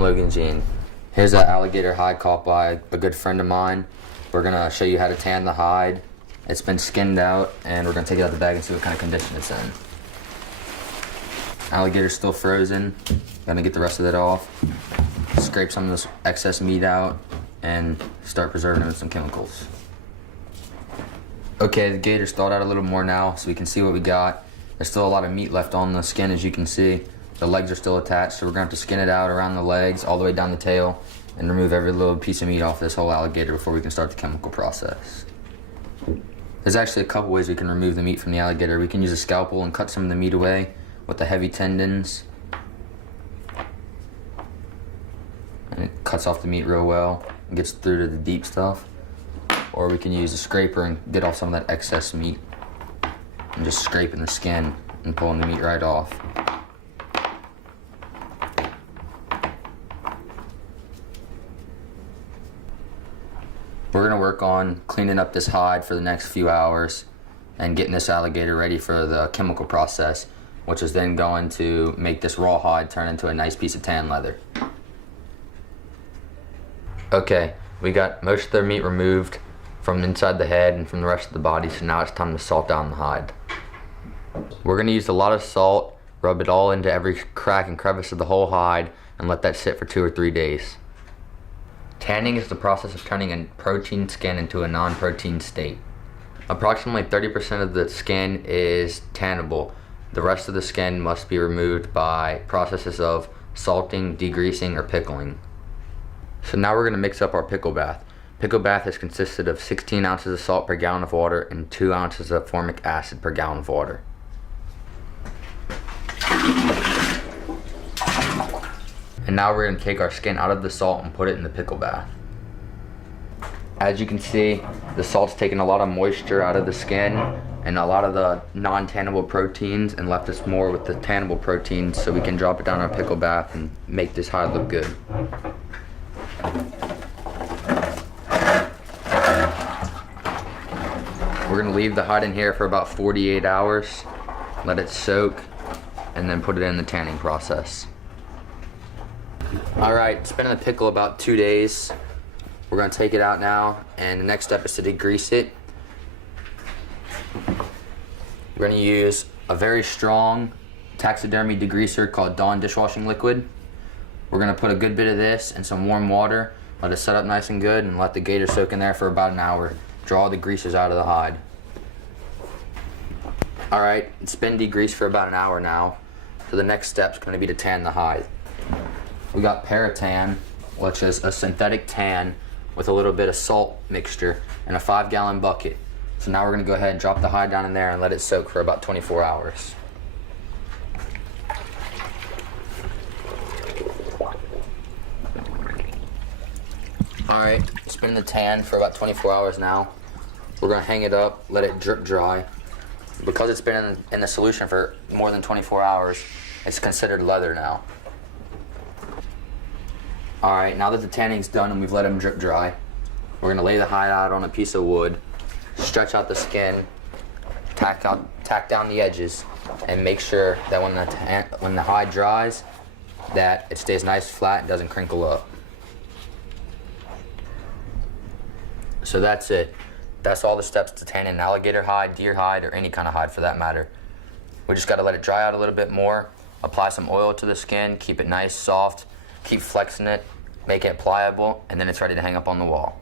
I'm Logan Jean. Here's an alligator hide caught by a good friend of mine. We're gonna show you how to tan the hide. It's been skinned out, and we're gonna take it out of the bag and see what kind of condition it's in. Alligator's still frozen. Gonna get the rest of it off. Scrape some of this excess meat out and start preserving it with some chemicals. Okay, the gator's thawed out a little more now, so we can see what we got. There's still a lot of meat left on the skin, as you can see. The legs are still attached, so we're gonna have to skin it out around the legs, all the way down the tail, and remove every little piece of meat off this whole alligator before we can start the chemical process. There's actually a couple ways we can remove the meat from the alligator. We can use a scalpel and cut some of the meat away with the heavy tendons. And it cuts off the meat real well and gets through to the deep stuff. Or we can use a scraper and get off some of that excess meat and just scraping the skin and pulling the meat right off. We're gonna work on cleaning up this hide for the next few hours and getting this alligator ready for the chemical process, which is then going to make this raw hide turn into a nice piece of tan leather. Okay, we got most of the meat removed from inside the head and from the rest of the body, so now it's time to salt down the hide. We're gonna use a lot of salt, rub it all into every crack and crevice of the whole hide, and let that sit for 2 or 3 days. Tanning is the process of turning a protein skin into a non-protein state. Approximately 30% of the skin is tannable. The rest of the skin must be removed by processes of salting, degreasing, or pickling. So now we're gonna mix up our pickle bath. Pickle bath has consisted of 16 ounces of salt per gallon of water and 2 ounces of formic acid per gallon of water. And now we're gonna take our skin out of the salt and put it in the pickle bath. As you can see, the salt's taken a lot of moisture out of the skin and a lot of the non-tannable proteins and left us more with the tannable proteins, so we can drop it down our pickle bath and make this hide look good. We're gonna leave the hide in here for about 48 hours, let it soak, and then put it in the tanning process. All right, it's been in the pickle about 2 days. We're gonna take it out now, and the next step is to degrease it. We're gonna use a very strong taxidermy degreaser called Dawn dishwashing liquid. We're gonna put a good bit of this in some warm water, let it set up nice and good, and let the gator soak in there for about an hour. Draw the greases out of the hide. All right, it's been degreased for about an hour now. So the next step's gonna be to tan the hide. We got Paratan, which is a synthetic tan with a little bit of salt mixture in a 5-gallon bucket. So now we're gonna go ahead and drop the hide down in there and let it soak for about 24 hours. All right, it's been in the tan for about 24 hours now. We're gonna hang it up, let it drip dry. Because it's been in the solution for more than 24 hours, it's considered leather now. All right, now that the tanning's done and we've let them drip dry, we're gonna lay the hide out on a piece of wood, stretch out the skin, tack down the edges, and make sure that when the hide dries, that it stays nice, flat, and doesn't crinkle up. So that's it. That's all the steps to tanning an alligator hide, deer hide, or any kind of hide for that matter. We just gotta let it dry out a little bit more, apply some oil to the skin, keep it nice, soft, keep flexing it, make it pliable, and then it's ready to hang up on the wall.